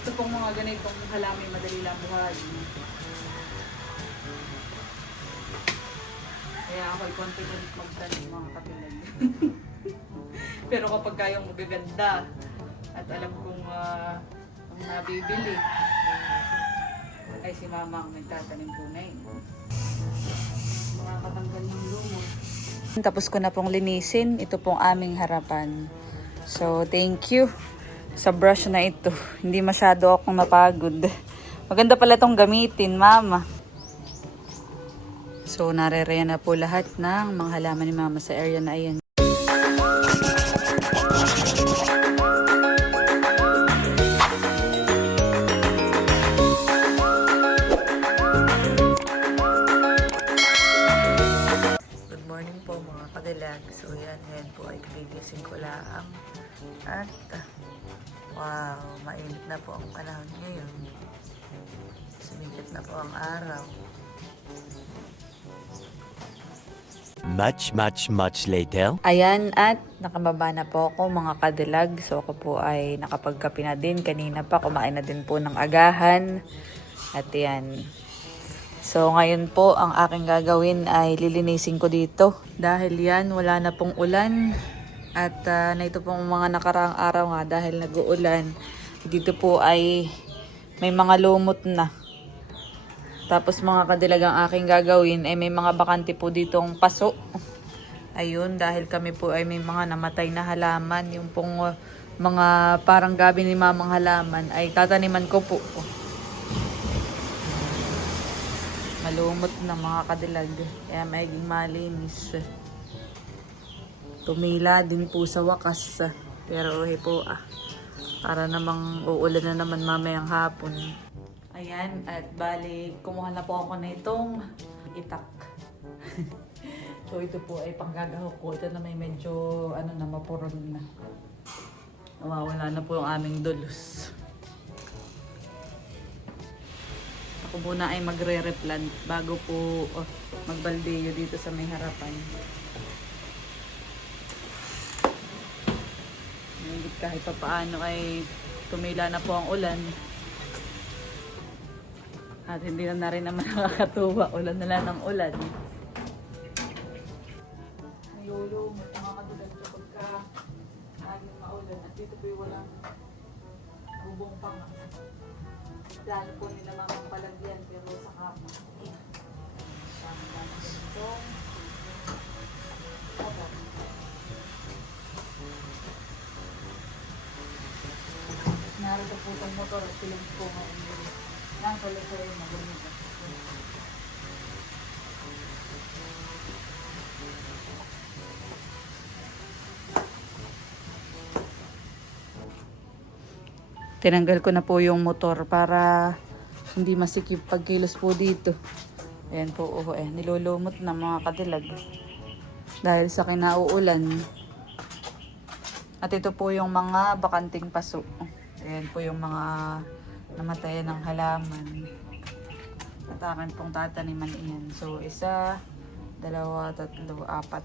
Ito pong mga ganitong halami madali lang buhay. Kaya ako'y confident magtanim mga kapilad. Pero kapag kayong magaganda at alam kong ah, ang nabibili, ay si mama ang nagtatanim po na. Mga katanggal ng. Tapos ko na pong linisin. Ito pong aming harapan. So, thank you sa brush na ito. Hindi masyado akong napagod. Maganda pala itong gamitin, mama. So, narereya na po lahat ng mga halaman ni mama sa area na ayan. Po ang panahon ngayon. Sumikit na po ang araw. Much, much, much later. Ayan, at nakababa na po ako mga kadilag. So ako po ay nakapagkapi na din. Kanina pa kumain na din po ng agahan. At yan. So ngayon po, ang aking gagawin ay lilinisin ko dito. Dahil yan, wala na pong ulan. At ah, na ito pong mga nakaraang araw nga dahil nag-uulan. Dito po ay may mga lumot na. Tapos mga kadilag ang aking gagawin ay may mga bakante po ditong paso. Ayun, dahil kami po ay may mga namatay na halaman. Yung pong uh, mga parang gabi ni mamang halaman ay tataniman ko po. Malumot na mga kadilag. Kaya maiging malinis. Tumila din po sa wakas. Pero eh po ah. Para namang uulan na naman mamayang hapon. Ayan, at bali, kumuha na po ako na itong itak. so ito po ay panggagaho ko. Ito na may medyo, ano na, mapuron na. Nawawala na po yung aming dulos. Ako muna ay magre-replant bago po oh, magbaldeyo dito sa may harapan. Kahit pa paano ay tumila na po ang ulan. At hindi na, na rin naman nakakatuwa. Ulan na lang ng ulan. Po itong motor at silang po ngayon. Pala sa iyo maganda. Tinanggal ko na po yung motor para hindi masikip pagkilos po dito. Ayan po, oh, eh, nilulumot na mga kadilag. Dahil sa kinauulan. At ito po yung mga bakanting paso. Ayan po yung mga namatayan ng halaman. At akin pong tataniman iyan. So, isa, dalawa, tatlo, apat.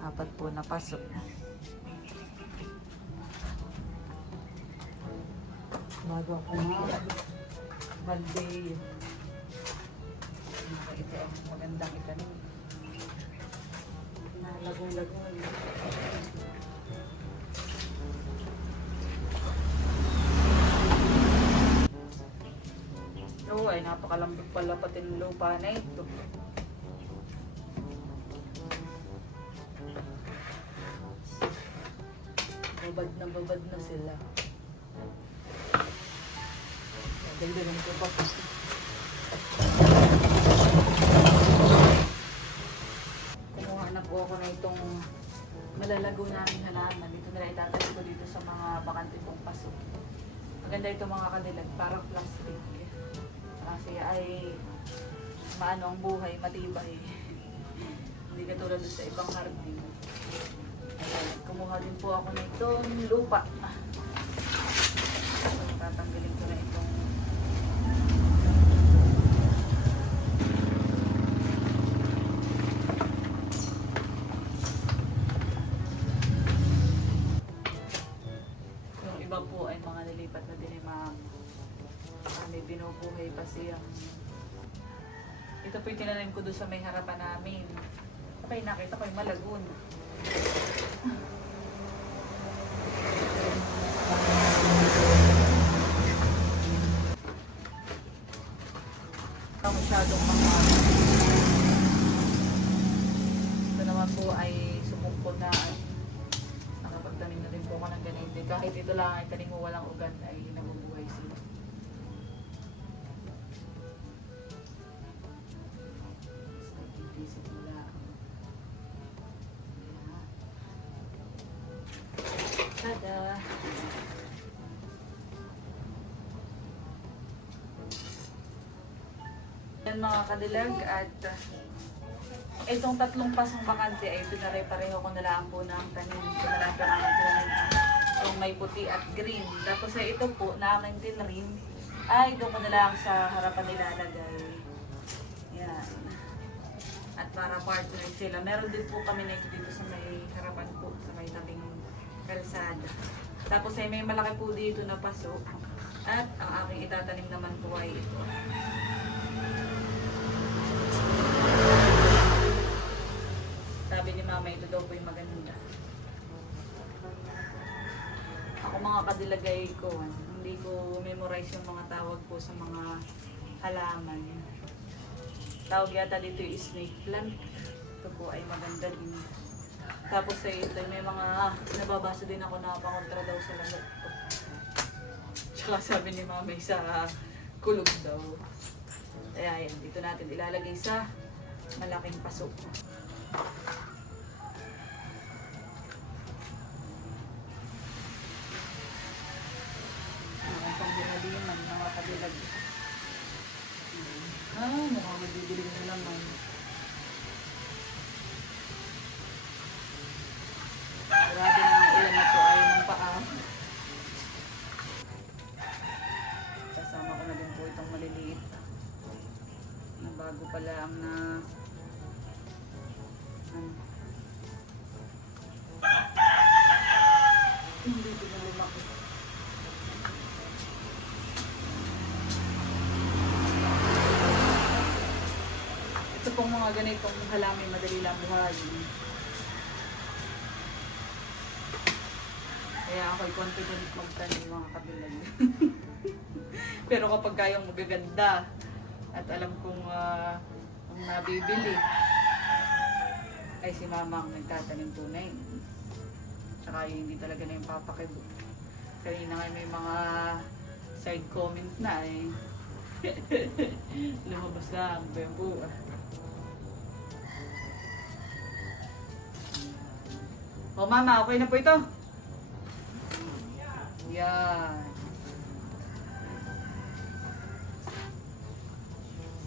Apat po na paso. Bago ako mga balde. Ito ang magandang itanim. Nalagong-lagong. Oo, ay napakalambot pala pati ng lupa na ito. Babad na babad na sila. Ganda ng tupak. Kumuha na po ako na itong malalago namin halaman. Dito na lang itatayo ko dito sa mga bakante kong paso. Maganda ito mga kadilag, parang plastic. Kasi ay maano ang buhay, matibay. Hindi katulad sa ibang. Ayan, kumuha din po ako nito lupa. Ito po yung tinanim ko doon sa may harapan namin. Okay, nakita ko yung malagun. Ito masyadong mga... Ito naman po ay sumungko na nakapagtanim na rin po ako ng ganito. Kahit ito lang ay tanim mo walang ugat Tada! Yan mga kadilag at uh, itong tatlong pasong bakante ay pinare-pareho ko na lang po ng tanim. Pinaraan ko itong may puti at green. Tapos ay ito po na aking tinrim ay doon ko na lang sa harapan nilalagay. Yan. At para partner sila. Meron din po kami nito dito sa may harapan po, sa may tabing kalsada. Tapos ay may malaki po dito na paso. At ang aking itatanim naman po ay ito. Sabi ni mama, ito daw po yung maganda. Ako mga kadilagay ko, hindi ko memorize yung mga tawag po sa mga halaman. Tawag yata dito yung snake plant. Ito po ay maganda din. Tapos ay ito, may mga nababasa din ako na pakontra daw sa ko. Tsaka sabi ni mama sa kulog daw. Kaya yan, dito natin ilalagay sa malaking paso. Ang pangdinaliman, mga kabilag. Ah, mukhang magbibiling na naman. Mga ganitong halaman madali lang buhayin. Kaya ako'y confident magtanim mga kabilang. Pero kapag kayong magaganda at alam kong ah, ang nabibili ay si mama ang nagtatanim tunay. Tsaka yung hindi talaga na yung papakibo. Kanina nga may mga side comment na eh. Lumabas na ang bamboo. O mama, okay na po ito? Yan.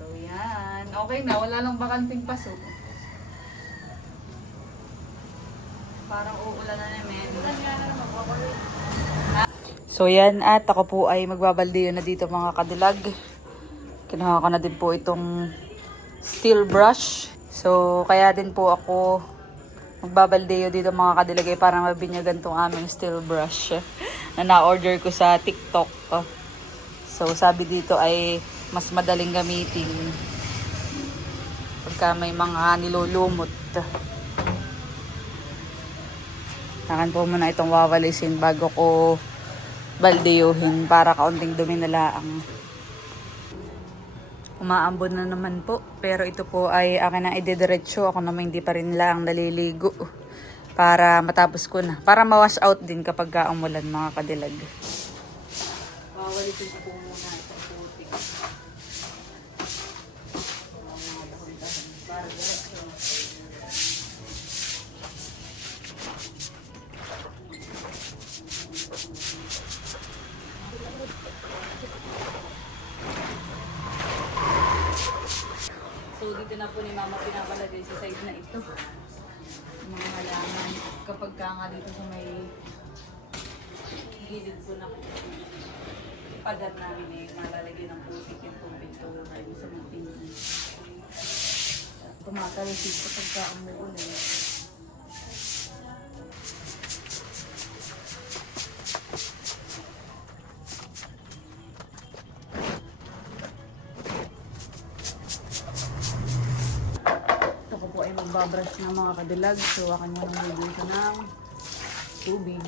So yan. Okay na, wala lang bakanting paso. Parang uulan na naman. So yan at ako po ay magbabaldiyo na dito mga kadilag. Kinuha ko na din po itong steel brush. So kaya din po ako magbabaldeyo dito mga kadilagay para mabinyagan tong aming steel brush na na-order ko sa TikTok. So sabi dito ay mas madaling gamitin pagka may mga nilulumot. Takan po muna itong wawalisin bago ko baldeyuhin para kaunting dumi na laang. Umaambon na naman po. Pero ito po ay akin na idediretso. Ako naman hindi pa rin lang naliligo. Para matapos ko na. Para ma-wash out din kapag kaumulan mga kadilag. Wawalisin po muna sa side na ito. Mga halaman. Kapag ka nga dito sa may gilid po na padat namin eh, malalagay ng putik yung tubig tayo sa mga tingin. Tumatalisig kapag ka umuulan. Magbabrush ng mga kadilag. So, akin mo nang dito ng tubig.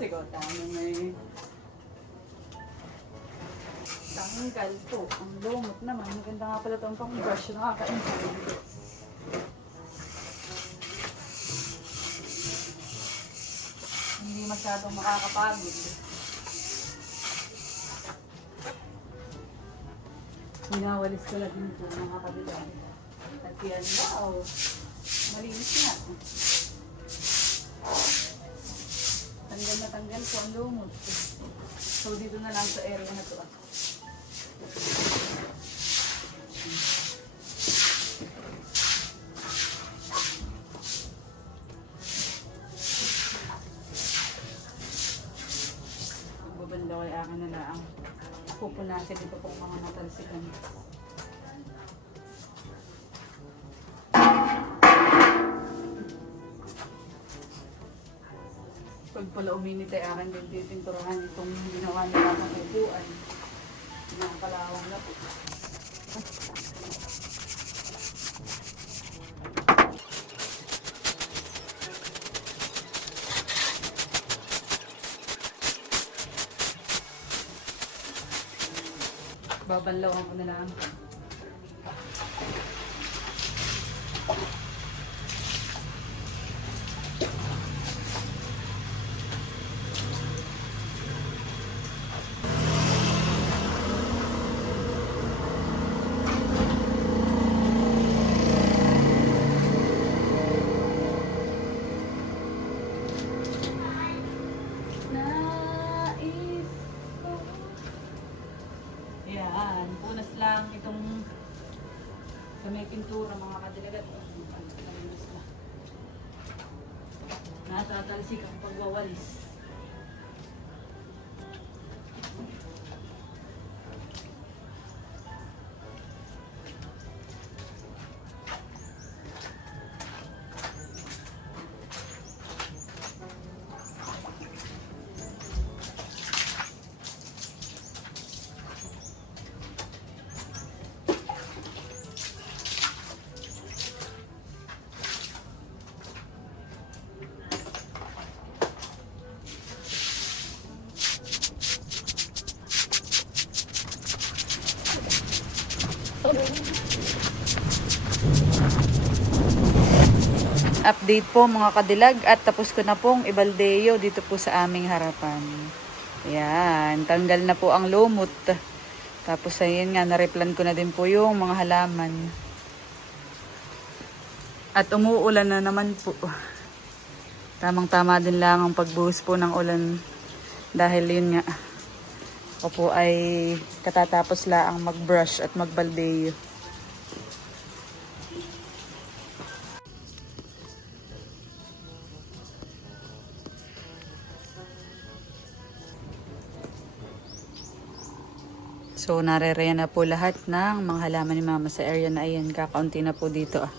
Siguro, tama may... Tanggal po. Ang lumot naman. Maganda nga pala itong pang brush. Nakaka-enjoy. Hindi masyadong makakapagod. Minawalis ko na din po mga kabilang. At yan, wow! Malinis na. Tanggal na tanggal po ang lumot. So dito na lang sa area na to. ah. Babanda ko ay akin na lang. Pupunasin dito po mga natalsikan. Pala uminit ay akin din titinturahan itong ginawa nila ng upuan. Nakakalawang na po. Babanlawan ko na lang. Lang itong sa may pintura mga kadilagat. Nalinis na. Natatalsik ang pagwawalis. Update po mga kadilag at tapos ko na pong ibaldeo dito po sa aming harapan. Yan, tanggal na po ang lumot. Tapos ayun nga, nareplan ko na din po yung mga halaman. At umuulan na naman po. Tamang-tama din lang ang pagbuhos po ng ulan. Dahil yun nga, ako po ay katatapos lang mag-brush at magbaldeo. So, nareraya na po lahat ng mga halaman ni Mama sa area na ayan. Kakaunti na po dito ah.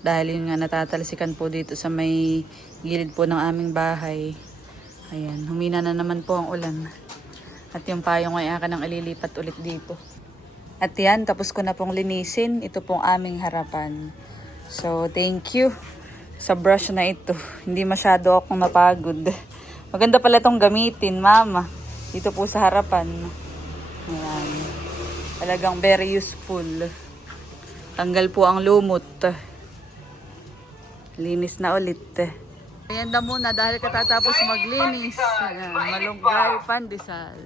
Dahil yun nga natatalsikan po dito sa may gilid po ng aming bahay. Ayan, humina na naman po ang ulan. At yung payong ay akin ang ililipat ulit dito. At yan, tapos ko na pong linisin. Ito pong aming harapan. So, thank you sa brush na ito. Hindi masyado akong napagod. Maganda pala itong gamitin, mama. Dito po sa harapan. Ayan. Talagang very useful. Tanggal po ang lumot. Linis na ulit. Ayan na muna dahil katatapos maglinis. Ayan, malunggay, pandesal.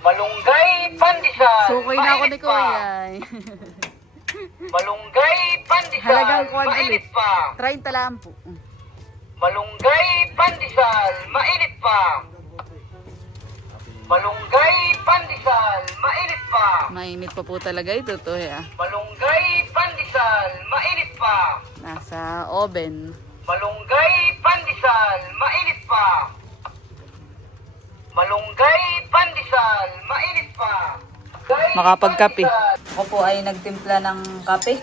Malunggay pandesal. Sukoy na ako ni. Kuya. Malunggay pandesal. Halagang kuwan mainit ulit. pa. 30 lang po. Malunggay pandesal. Mainit pa. Malunggay pandesal. Mainit pa. Mainit pa po talaga ito to. Ya. Malunggay pandesal. Mainit pa. Nasa oven. Malunggay pandesal. Mainit pa. Malunggay pandesal. Mainit pa. Malunggay Makapagkape. pandesal. Ako po ay nagtimpla ng kape.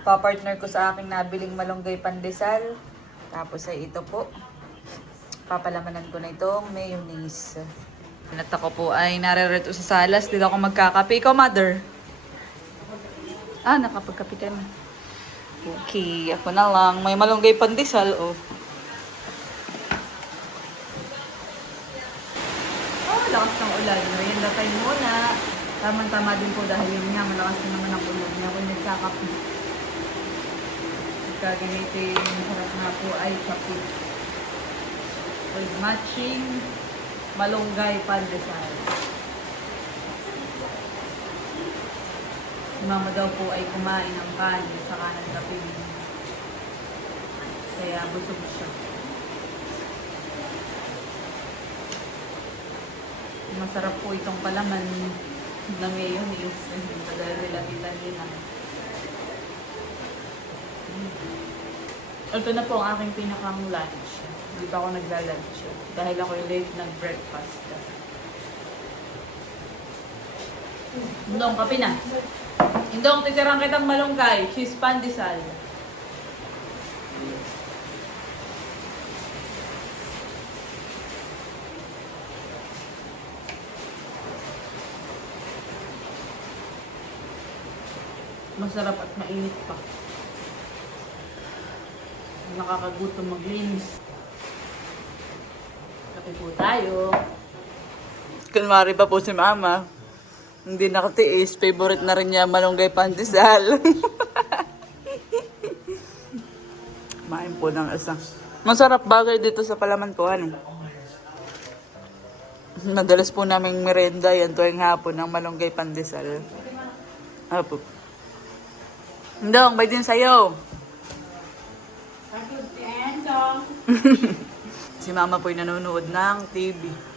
Pa-partner ko sa aking nabiling malunggay pandesal. Tapos ay ito po. Papalamanan ko na itong mayonnaise. At ako po ay narereto sa salas. Dito ako magkakape. Ikaw, mother? Ah, nakapagkape ka na. Okay, ako na lang. May malunggay pandesal, oh. Oh, lakas ng ulan. Merienda tayo muna. Tama-tama din po dahil yun nga, malakas na naman ang ulan. Hindi ako nagsakap. Gagamitin, masarap nga po ay kape. With matching malunggay pandesal. Si mama daw po ay kumain ng kanin sa kanan kape. Kaya busog siya. Masarap po itong palaman na mayonnaise. Dahil nilapitan din ang Ito na po ang aking pinakang lunch. Hindi pa ako nagla-lunch. Dahil ako yung late nag-breakfast. Indong, kape na. Indong, titirang kitang malunggay. Cheese pandesal. Masarap at mainit pa. Nakakagutom maglinis. Kape po tayo. Kunwari pa po si Mama. Hindi nakatiis. Favorite na rin niya malunggay pandesal. Kumain po ng isa. Masarap bagay dito sa palaman ko. Ano? Madalas po naming merenda yan tuwing hapon ng malunggay pandesal. Apo. Ndong, bay din sa'yo. si mama po'y nanonood ng TV.